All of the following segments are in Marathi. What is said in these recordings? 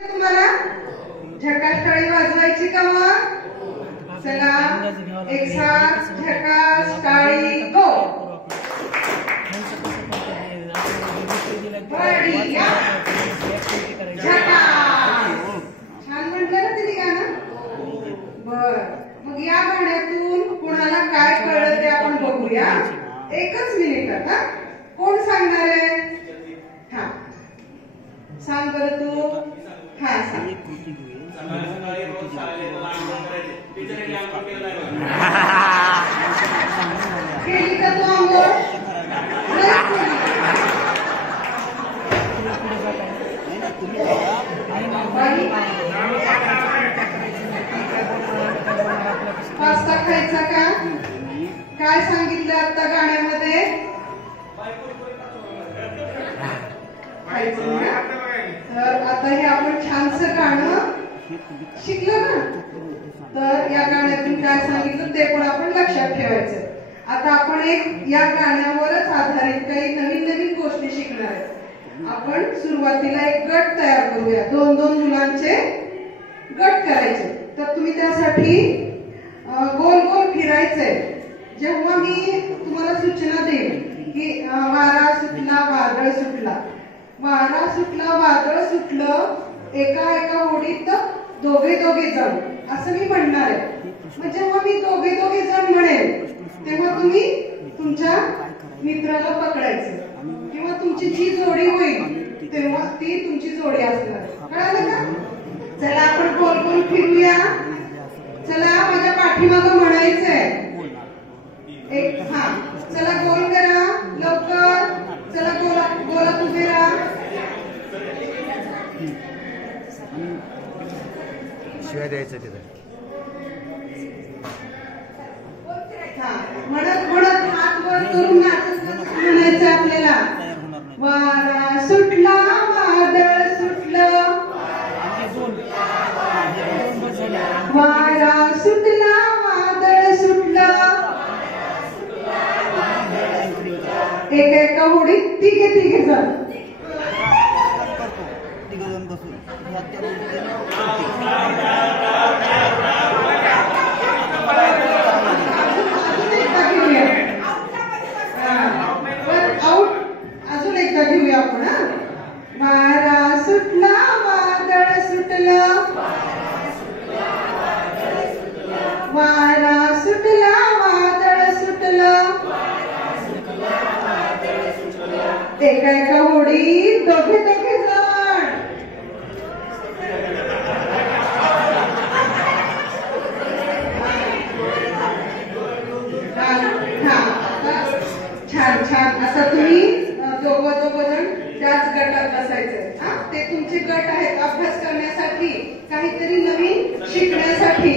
तुम्हाला झकास टाळी वाजवायची का मग? चला एक साथ झकास टाळी गो. छान म्हटलं ना तिने गाणं. बर मग या गाण्यातून कुणाला काय कळलं ते आपण बघूया. एकच मिनिटात. हा कोण सांगणार आहे? हा सांग बरं तू. हा सांग. केली का तू आंघोळ? पास्ता खायचा का? काय सांगितलं आता गाण्यामध्ये? खायचं ना. तर आता हे आपण छानसं गाणं शिकलो ना. तर या गाण्यातून काय सांगितलं ते पण आपण लक्षात ठेवायचं. आता आपण एक या गाण्यावरच आधारित काही नवीन नवीन गोष्टी शिकणार आहे. आपण सुरुवातीला एक गट तयार करूया. 2-2 मुलांचे गट करायचे. तर तुम्ही त्यासाठी गोल गोल फिरायचे. जेव्हा मी तुम्हाला सूचना देईन की वारा सुटला वादळ सुटला, वारा सुटला वादळ सुटलं, एका एका ओढीत दोघे दोघे जण असं मी म्हणणार आहे. मग जेव्हा मी दोघे दोघे जण म्हणेल तेव्हा तुम्ही तुमच्या मित्राला पकडायचं किंवा तुमची जी जोडी होईल तेव्हा ती तुमची जोडी असणार. कळलं का? चला आपण गोल गोल फिरूया. चला माझ्या पाठीमागं म्हणायचंय. एक हा चला गोल करा लवकर. चला गोलात उभे राहा. शिवाय द्यायचं तिथं. म्हणत म्हणत हात वर करून नाचत म्हणायचं आपल्याला. वारा सुटला वादळ सुटलं, वारा सुटला वादळ सुटलं. एका एका होडीत तिघे जण. अजून एकदा घेऊया आपण. वारा सुटला वादळ सुटलं, वारा सुटला वादळ सुटलं. एका एका होडीत दोघे दोघे जण. छान छान. आता तुम्ही दोघं जण त्याच गटात बसायचं. ते तुमचे गट आहेत अभ्यास करण्यासाठी, काहीतरी नवीन शिकण्यासाठी.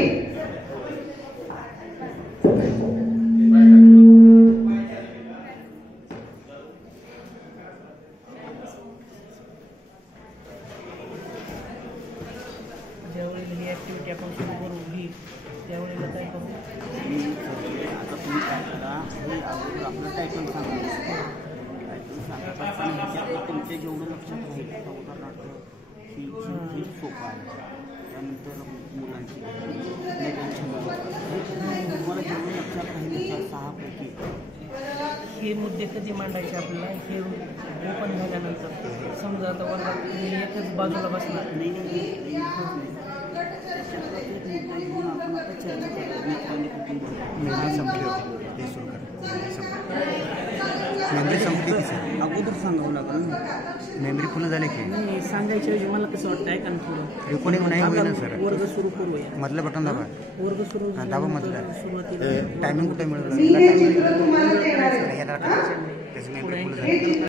ज्यावेळेला ही ऍक्टिव्हिटी आपण सुरू करू ही त्यावेळेला काय करू? आता तुम्ही काय करा, हे अगोदर आपलं टायटल सांगा. टायटल सांगा तुमच्या जेवढं लक्षात राहील. आता उदाहरणार्थ ही सोपा आहे, त्यानंतर मुलांची तुम्हाला जेवढं लक्षात राहील त्या 6 पैकी हे मुद्दे कधी मांडायचे आपल्याला? हे ओपन झाल्यानंतर. समजा आता वर्गात तुम्ही एकच बाजूला बसणार नाही. मेमरी संपली अगोदर सांगावं लागलं. मेमरी फुल झाले की नाही सांगायच्या ऐवजी मला कसं वाटतं आहे का थोडं रेकॉर्डिंग नाही होईल सर. वर्ग सुरू करूया. मधलं बटन दाबा. वर्ग सुरू दाबा मधलं. सुरुवातीला टायमिंग कुठे मिळेल? मी हे चित्र तुम्हाला देणार आहे. त्याची मेमरी फुल झाली.